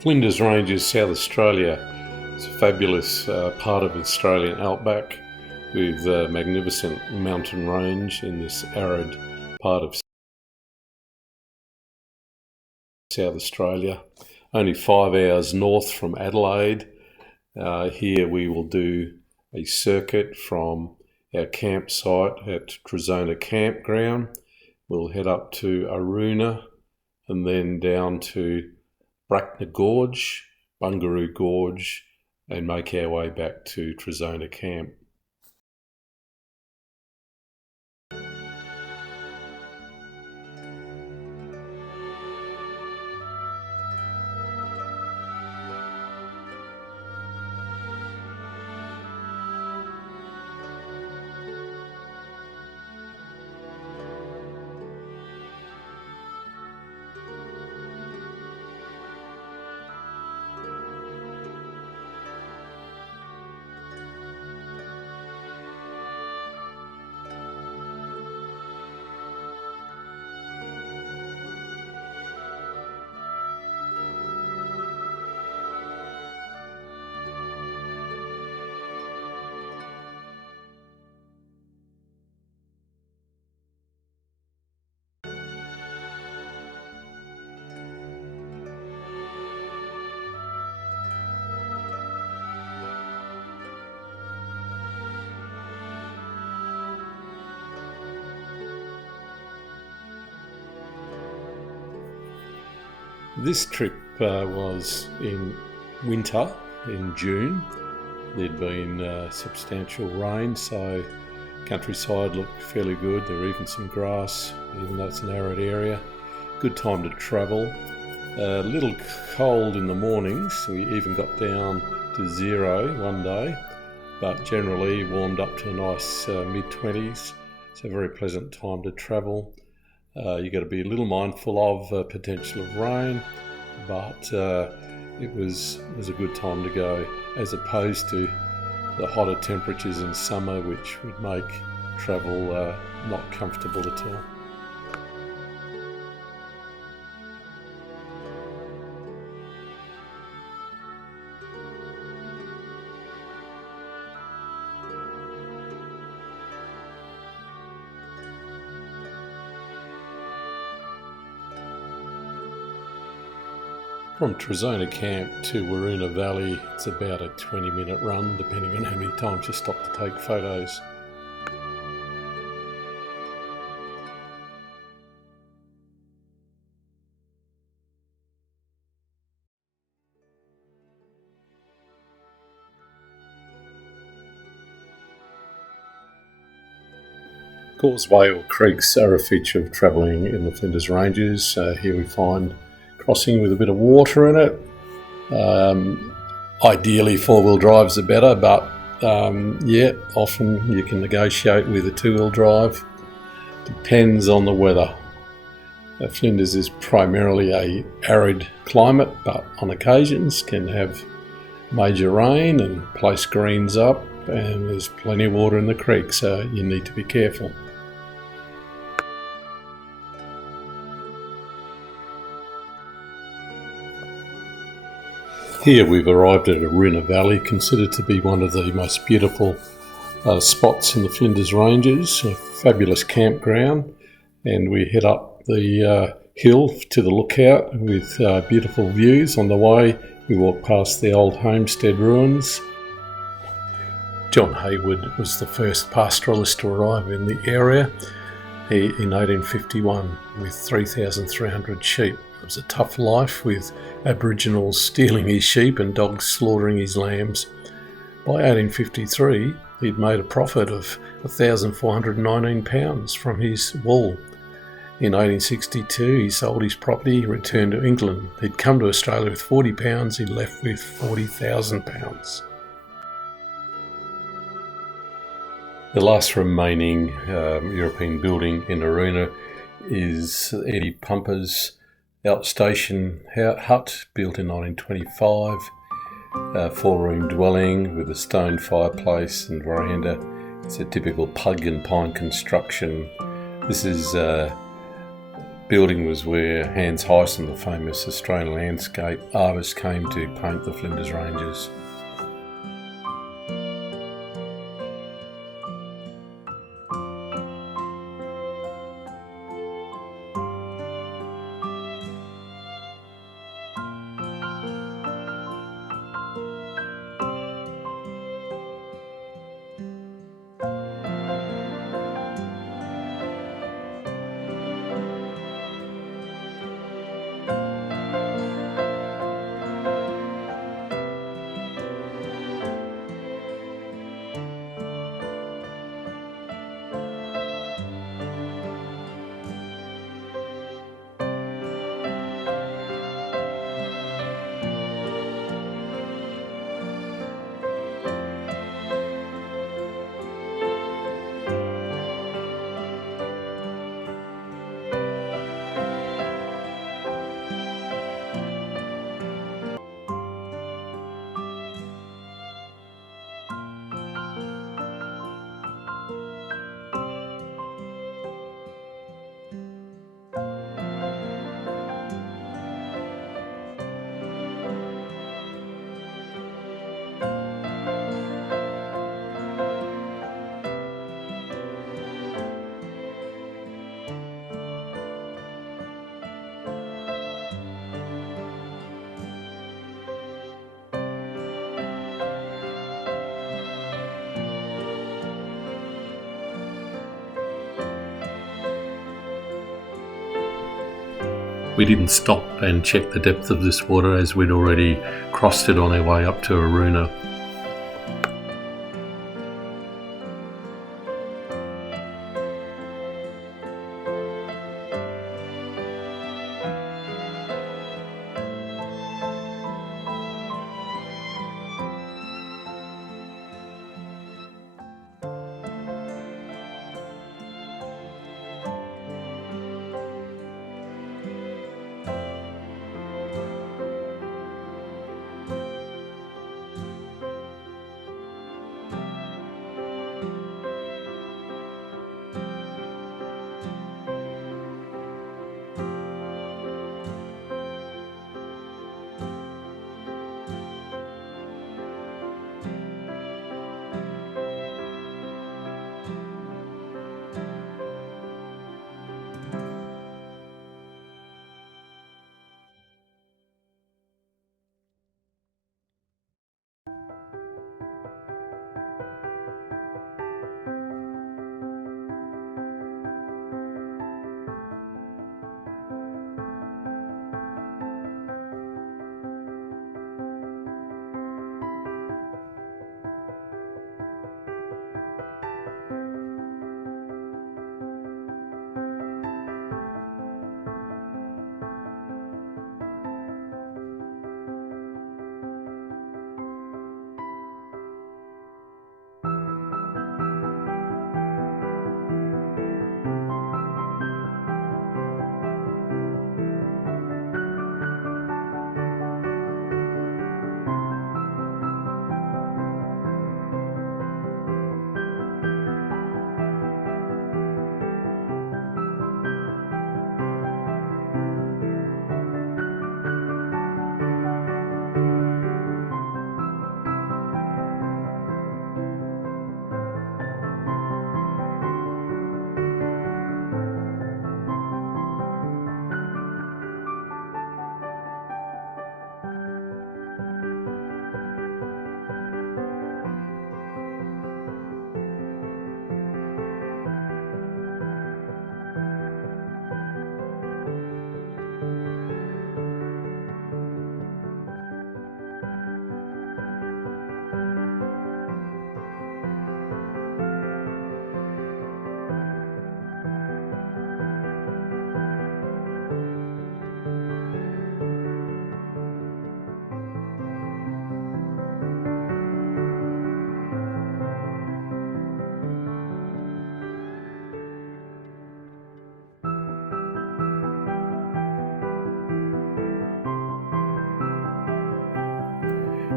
Flinders Rangers South Australia. It's a fabulous part of Australian Outback with a magnificent mountain range in this arid part of South Australia. Only 5 hours north from Adelaide. Here we will do a circuit from our campsite at Trezona Campground. We'll head up to Aruna and then down to Brachina Gorge, Bungarra Gorge, and make our way back to Trezona Camp. This trip was in winter, in June. There'd been substantial rain, so countryside looked fairly good. There were even some grass, even though it's an arid area. Good time to travel. A little cold in the mornings. We even got down to 0 one day, but generally warmed up to a nice mid-20s. It's a very pleasant time to travel. You've got to be a little mindful of potential of rain, but it was a good time to go, as opposed to the hotter temperatures in summer, which would make travel not comfortable at all. From Trezona Camp to Aroona Valley, it's about a 20-minute run, depending on how many times you stop to take photos. Causeway or creeks are a feature of travelling in the Flinders Ranges. Here we find crossing with a bit of water in it. Ideally 4-wheel drives are better, but often you can negotiate with a 2-wheel drive. Depends on the weather. Flinders is primarily a arid climate, but on occasions can have major rain and place greens up, and there's plenty of water in the creek, so you need to be careful. Here we've arrived at Aroona Valley, considered to be one of the most beautiful spots in the Flinders Ranges, a fabulous campground, and we head up the hill to the lookout with beautiful views. On the way we walk past the old homestead ruins. John Hayward was the first pastoralist to arrive in the area in 1851 with 3,300 sheep. It was a tough life, with Aboriginals stealing his sheep and dogs slaughtering his lambs. By 1853, he'd made a profit of £1,419 from his wool. In 1862, he sold his property, returned to England. He'd come to Australia with £40, he left with £40,000. The last remaining European building in Aruna is Eddie Pumper's outstation hut, built in 1925, a 4-room dwelling with a stone fireplace and veranda. It's a typical pug and pine construction. This is building was where Hans Hyson, the famous Australian landscape artist, came to paint the Flinders Ranges. We didn't stop and check the depth of this water as we'd already crossed it on our way up to Aruna.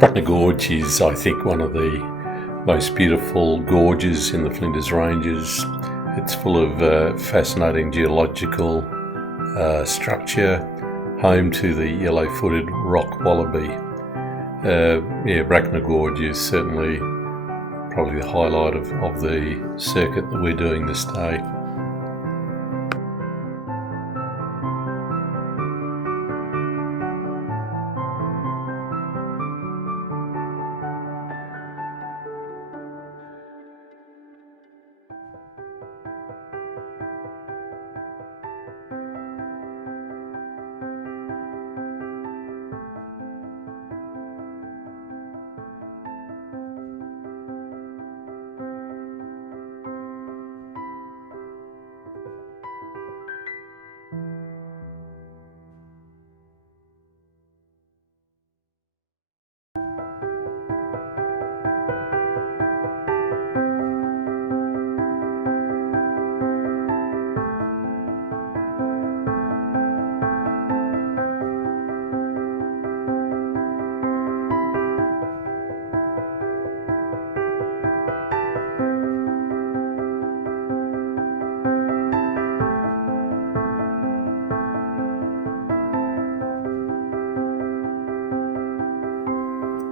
Bungarra Gorge is, I think, one of the most beautiful gorges in the Flinders Ranges. It's full of fascinating geological structure, home to the yellow-footed rock wallaby. Brachina Gorge is certainly probably the highlight of the circuit that we're doing this day.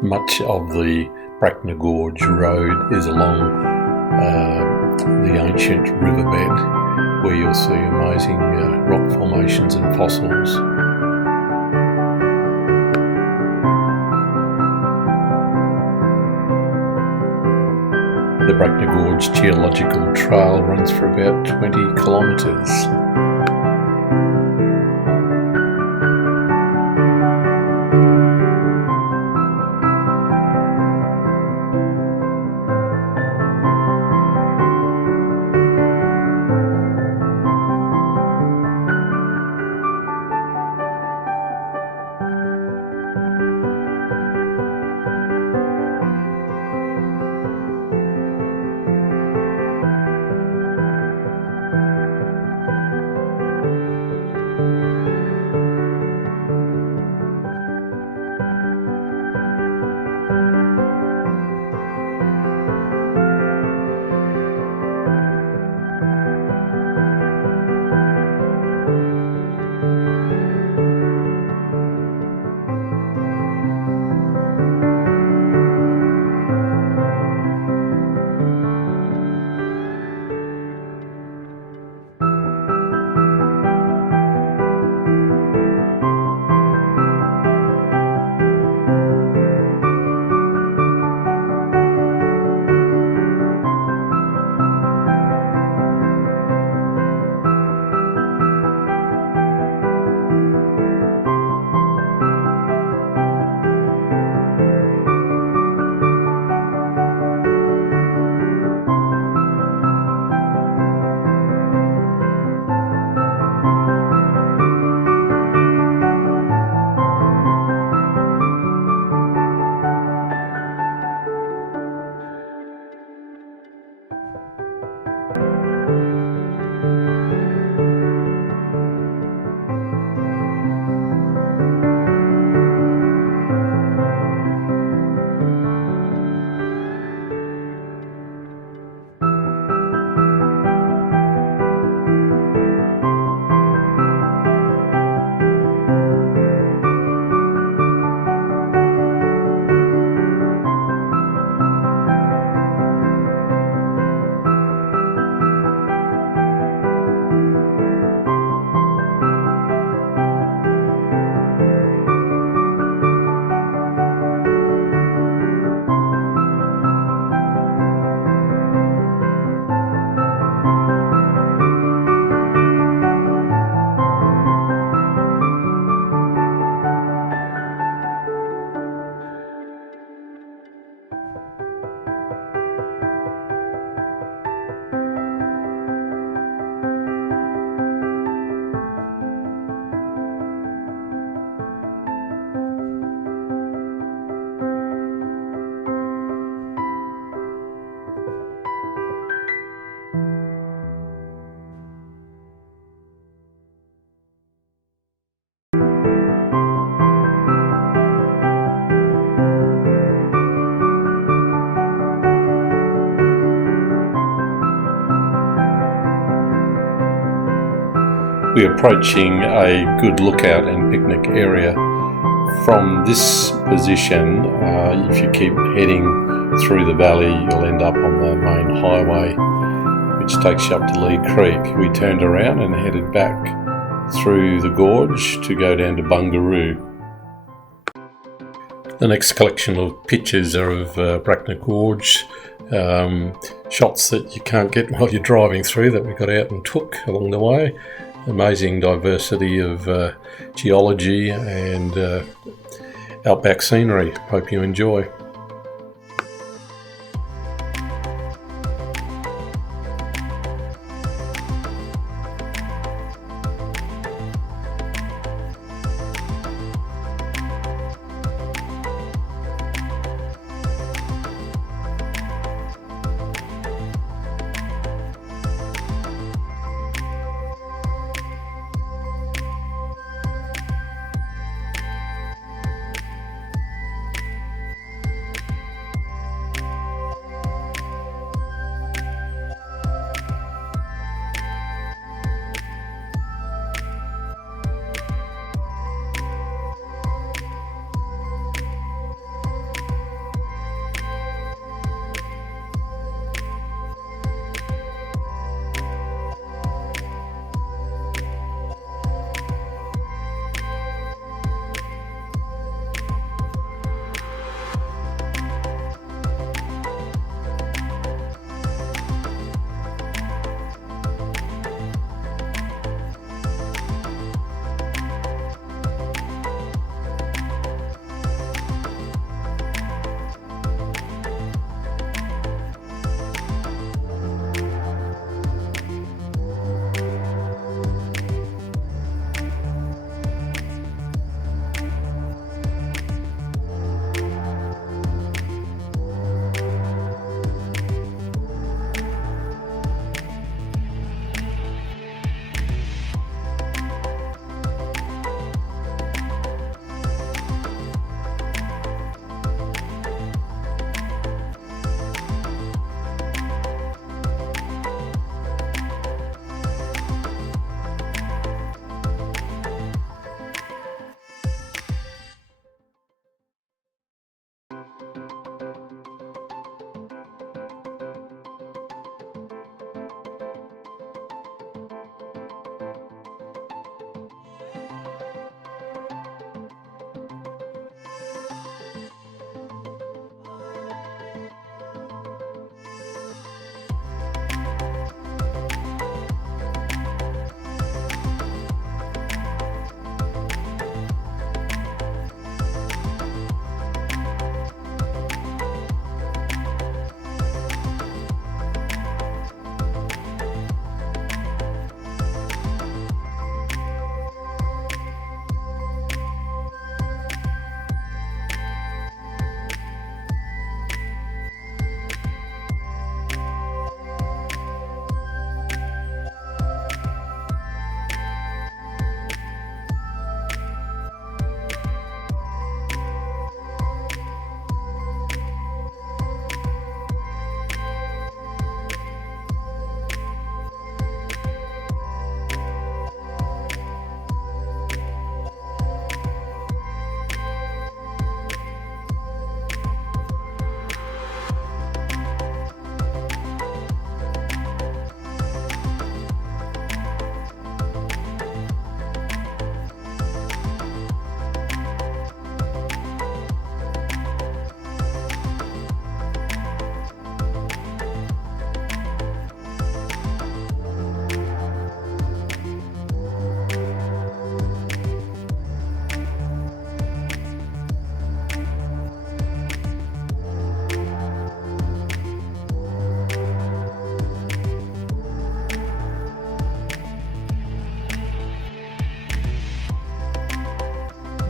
Much of the Brachina Gorge road is along the ancient riverbed, where you'll see amazing rock formations and fossils. The Brachina Gorge Geological Trail runs for about 20 kilometres. We're approaching a good lookout and picnic area. From this position, if you keep heading through the valley, you'll end up on the main highway, which takes you up to Lee Creek. We turned around and headed back through the gorge to go down to Bungaroo. The next collection of pictures are of Brachina Gorge, shots that you can't get while you're driving through that we got out and took along the way. Amazing diversity of geology and outback scenery. Hope you enjoy.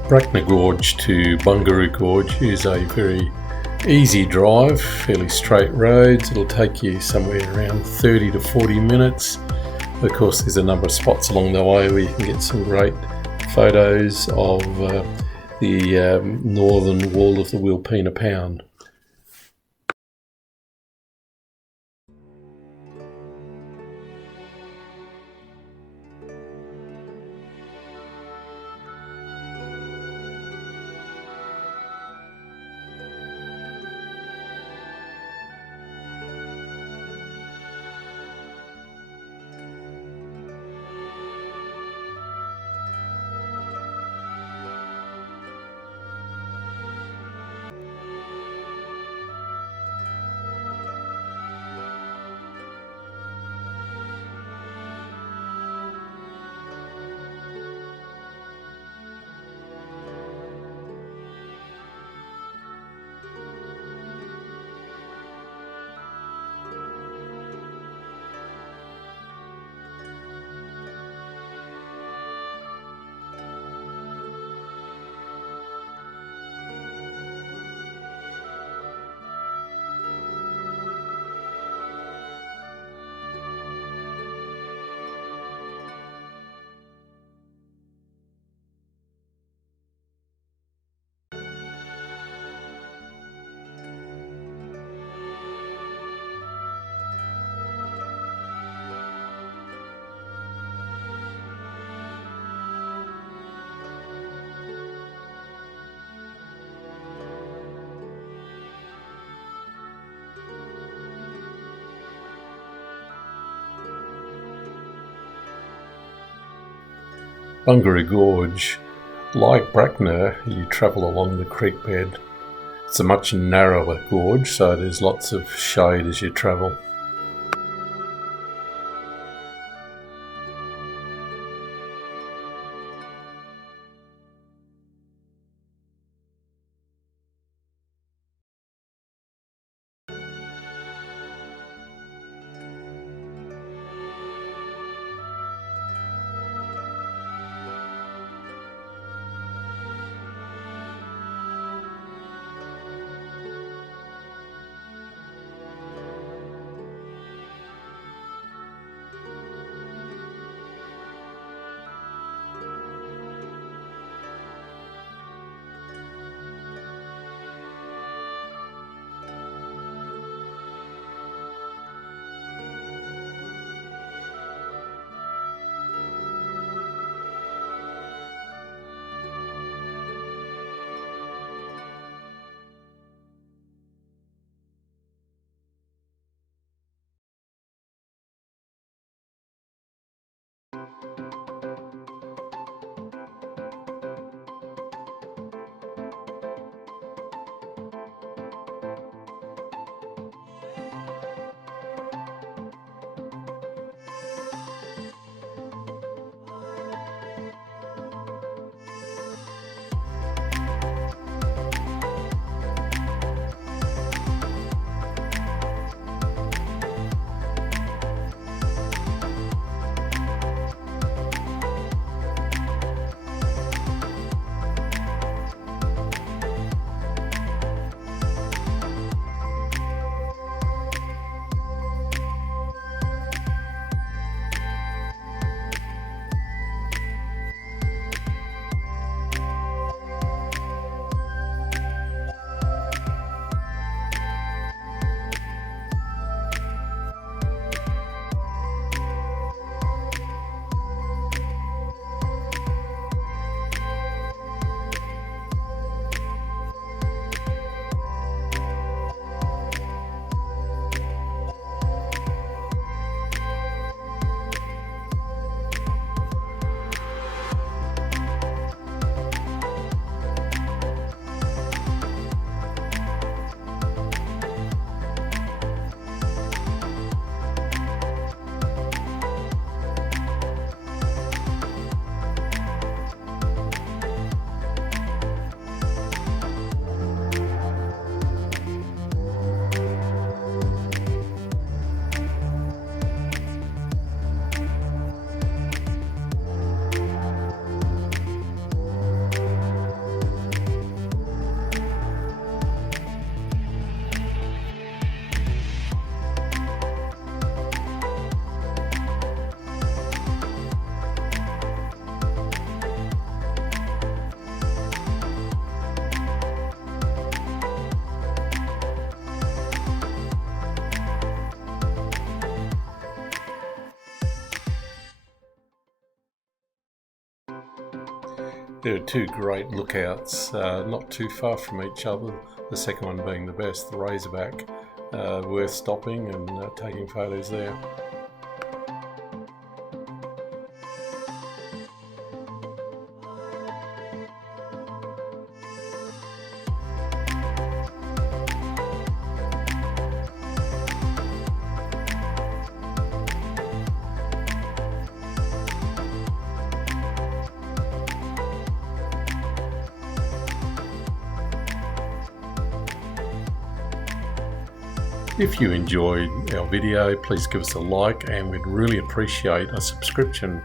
Brachina Gorge to Bungarra Gorge is a very easy drive, fairly straight roads. It'll take you somewhere around 30 to 40 minutes. Of course, there's a number of spots along the way where you can get some great photos of the northern wall of the Wilpena Pound. Bungarra Gorge, like Brachina, you travel along the creek bed. It's a much narrower gorge, so there's lots of shade as you travel. There are two great lookouts not too far from each other, the second one being the best, the Razorback, worth stopping and taking photos there. If you enjoyed our video, please give us a like, and we'd really appreciate a subscription